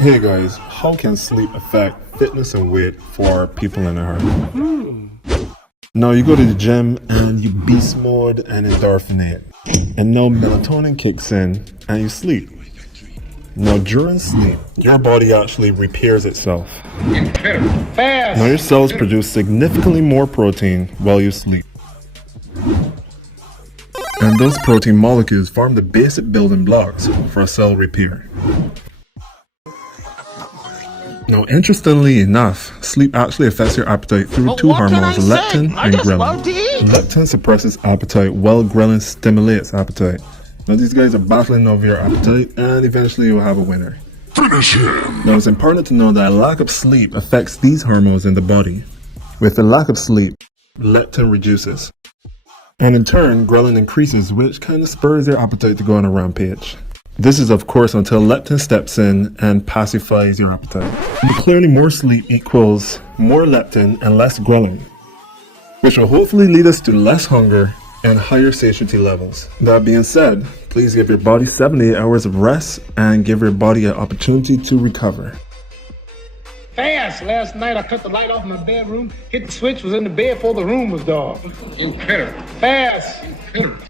Hey guys, how can sleep affect fitness and weight for people in a hurry? Now you go to the gym and you beast mode and endorphinate. And now melatonin kicks in and you sleep. Now during sleep, your body actually repairs itself. Fast. Now your cells produce significantly more protein while you sleep. And those protein molecules form the basic building blocks for cell repair. Now, interestingly enough, sleep actually affects your appetite through two hormones, leptin and ghrelin. Leptin suppresses appetite, while ghrelin stimulates appetite. Now, these guys are battling over your appetite, and eventually you'll have a winner. Finish him! Now, it's important to know that a lack of sleep affects these hormones in the body. With a lack of sleep, leptin reduces. And in turn, ghrelin increases, which kind of spurs your appetite to go on a rampage. This is of course until leptin steps in and pacifies your appetite. But clearly more sleep equals more leptin and less ghrelin, which will hopefully lead us to less hunger and higher satiety levels. That being said, please give your body 7 to 8 hours of rest and give your body an opportunity to recover. Fast. Last night I cut the light off in my bedroom, hit the switch, was in the bed before the room was dark. Incredible. Fast. Incredible.